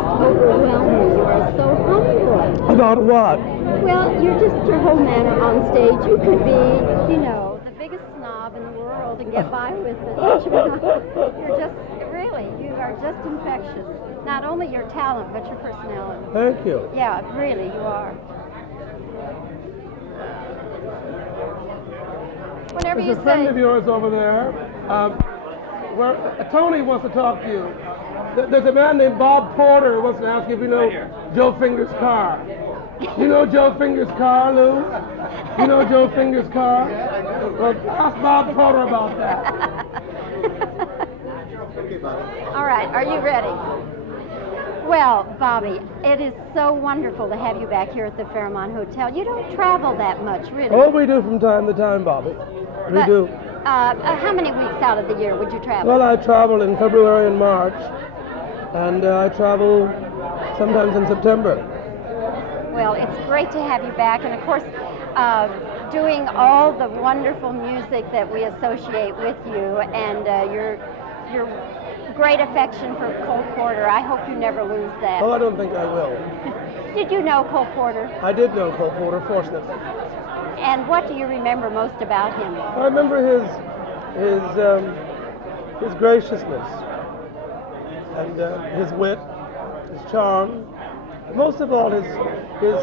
just overwhelm me. You are so humble. About what? Well, you're just your whole manner on stage. You could be, the biggest snob in the world and get by with it. But you're just, really, you are just infectious. Not only your talent, but your personality. Thank you. Yeah, really, you are. Whenever There's you a friend say... of yours over there. Tony wants to talk to you. There's a man named Bob Porter who wants to ask you if you know Joe Finger's car. You know Joe Finger's car, Lou? You know Joe Finger's car? Well, ask Bob Porter about that. All right, are you ready? Well, Bobbie, it is so wonderful to have you back here at the Fairmont Hotel. You don't travel that much, really. Oh, we do from time to time, Bobbie. We do. How many weeks out of the year would you travel? Well, I travel in February and March, and I travel sometimes in September. Well, it's great to have you back, and of course, doing all the wonderful music that we associate with you, and your great affection for Cole Porter. I hope you never lose that. Oh, I don't think I will. Did you know Cole Porter? I did know Cole Porter, fortunately. And what do you remember most about him? I remember his graciousness and his wit, his charm, most of all his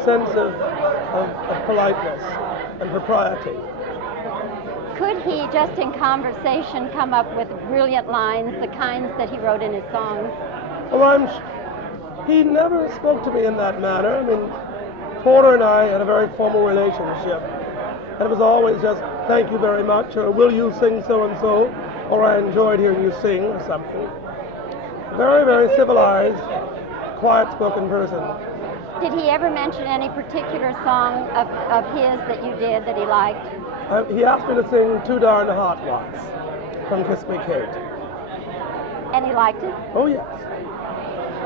sense of politeness and propriety. Could he, just in conversation, come up with brilliant lines, the kinds that he wrote in his songs? Oh, he never spoke to me in that manner. I mean, Porter and I had a very formal relationship, and it was always just, thank you very much, or will you sing so-and-so, or I enjoyed hearing you sing, or something. Very, very civilized, quiet-spoken person. Did he ever mention any particular song of his that you did that he liked? He asked me to sing Too Darn Hot once from Kiss Me Kate. And he liked it? Oh, yes.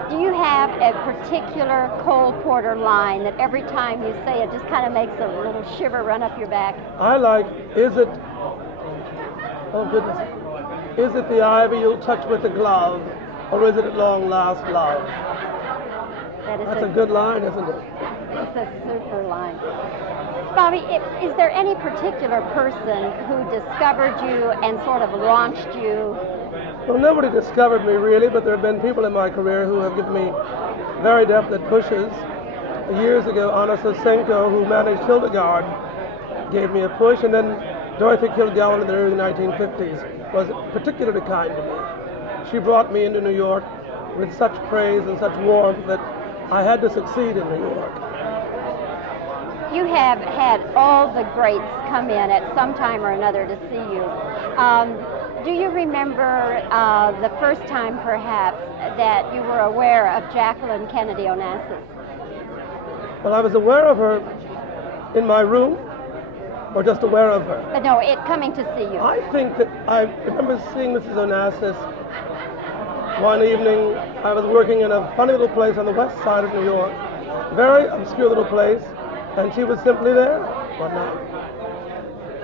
Do you have a particular Cole Porter line that every time you say it just kind of makes a little shiver run up your back? I like, is it the ivy you'll touch with a glove, or is it at long last love? That's a good line, isn't it? It's a super line. Bobbie, is there any particular person who discovered you and sort of launched you? Well, nobody discovered me really, but there have been people in my career who have given me very definite pushes. Years ago, Anna Sosenko, who managed Hildegard, gave me a push, and then Dorothy Kilgallen in the early 1950s was particularly kind to me. She brought me into New York with such praise and such warmth that I had to succeed in New York. You have had all the greats come in at some time or another to see you. Do you remember the first time, perhaps, that you were aware of Jacqueline Kennedy Onassis? Well, I was aware of her in my room, or just aware of her? No, it coming to see you. I think that I remember seeing Mrs. Onassis one evening. I was working in a funny little place on the west side of New York, very obscure little place, and she was simply there one night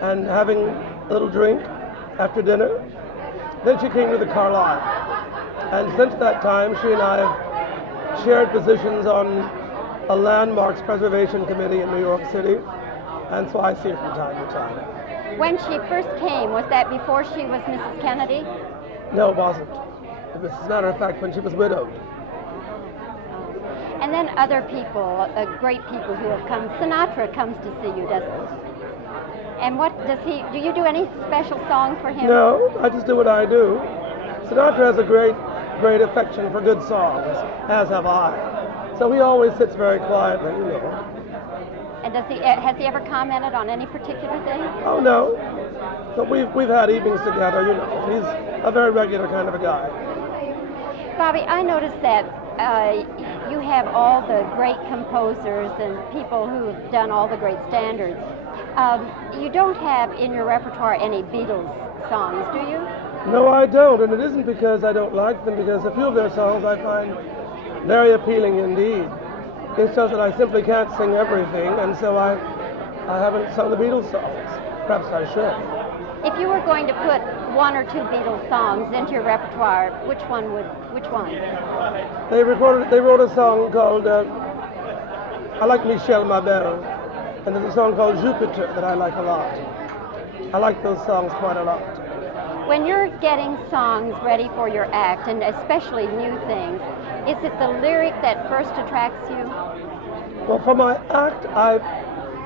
and having a little drink after dinner. Then she came to the Carlyle, and since that time she and I have shared positions on a landmarks preservation committee in New York City, and so I see her from time to time. When she first came, was that before she was Mrs. Kennedy? No, it wasn't. It was, as a matter of fact, when she was widowed. And then other people, great people who have come. Sinatra comes to see you, doesn't he? And what does he, do you do any special song for him? No, I just do what I do. Sinatra has a great affection for good songs, as have I. So he always sits very quietly, you know. And has he ever commented on any particular thing? Oh, no. But we've had evenings together, you know. He's a very regular kind of a guy. Bobbie, I noticed that you have all the great composers and people who've done all the great standards. You don't have in your repertoire any Beatles songs, do you? No, I don't, and it isn't because I don't like them, because a few of their songs I find very appealing indeed. It's just that I simply can't sing everything, and so I haven't sung the Beatles songs. Perhaps I should. If you were going to put one or two Beatles songs into your repertoire, which ones? They wrote a song called, I like Michel Mabel, and there's a song called Jupiter that I like a lot. I like those songs quite a lot. When you're getting songs ready for your act, and especially new things, is it the lyric that first attracts you? Well, for my act,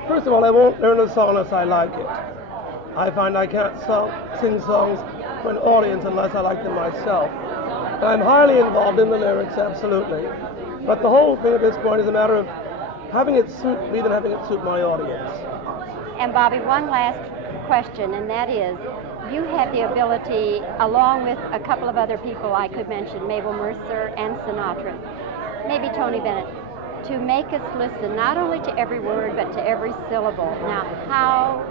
first of all, I won't learn a song unless I like it. I find I can't sing songs for an audience unless I like them myself. And I'm highly involved in the lyrics, absolutely. But the whole thing at this point is a matter of having it suit me than having it suit my audience. And Bobbie, one last question, and that is, you have the ability, along with a couple of other people I could mention, Mabel Mercer and Sinatra, maybe Tony Bennett, to make us listen not only to every word but to every syllable. Now,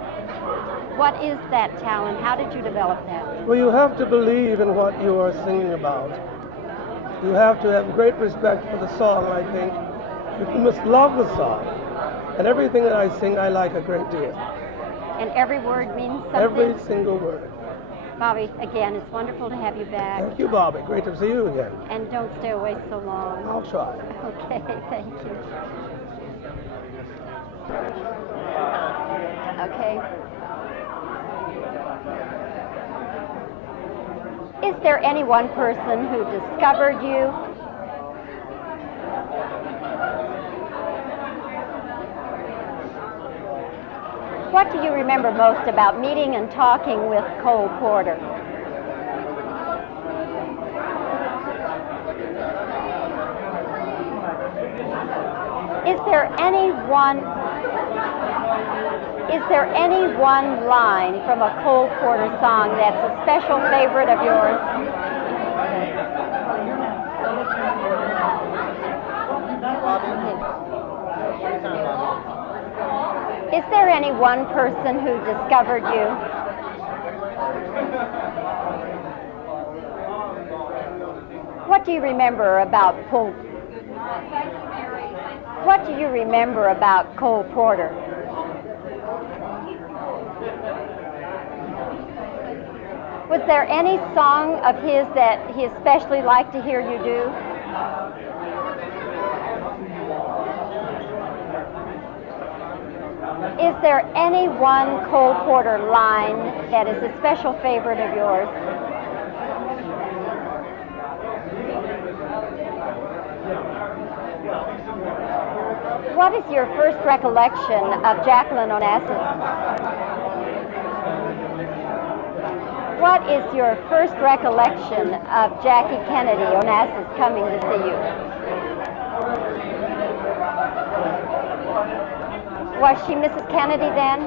what is that talent? How did you develop that? Well, you have to believe in what you are singing about. You have to have great respect for the song, I think. You must love the song. And everything that I sing, I like a great deal. And every word means something? Every single word. Bobbie, again, it's wonderful to have you back. Thank you, Bobbie. Great to see you again. And don't stay away so long. I'll try. Okay, thank you. Okay. Is there any one person who discovered you? What do you remember most about meeting and talking with Cole Porter? Is there any one line from a Cole Porter song that's a special favorite of yours? Is there any one person who discovered you? What do you remember about Cole? What do you remember about Cole Porter? Was there any song of his that he especially liked to hear you do? Is there any one Cole Porter line that is a special favorite of yours? What is your first recollection of Jacqueline Onassis? What is your first recollection of Jackie Kennedy Onassis coming to see you? Was she Mrs. Kennedy then?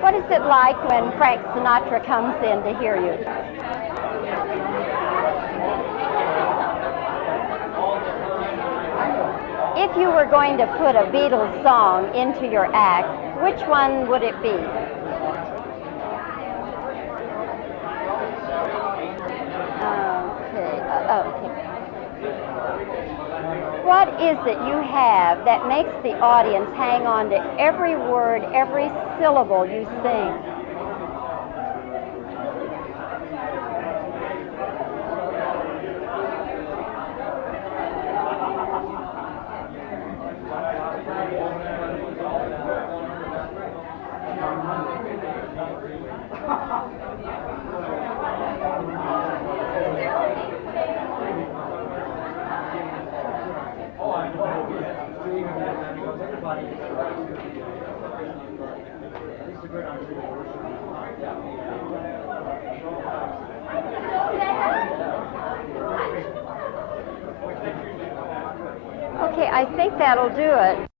What is it like when Frank Sinatra comes in to hear you? If you were going to put a Beatles song into your act, which one would it be? Okay. What is it you have that makes the audience hang on to every word, every syllable you sing? Okay, I think that'll do it.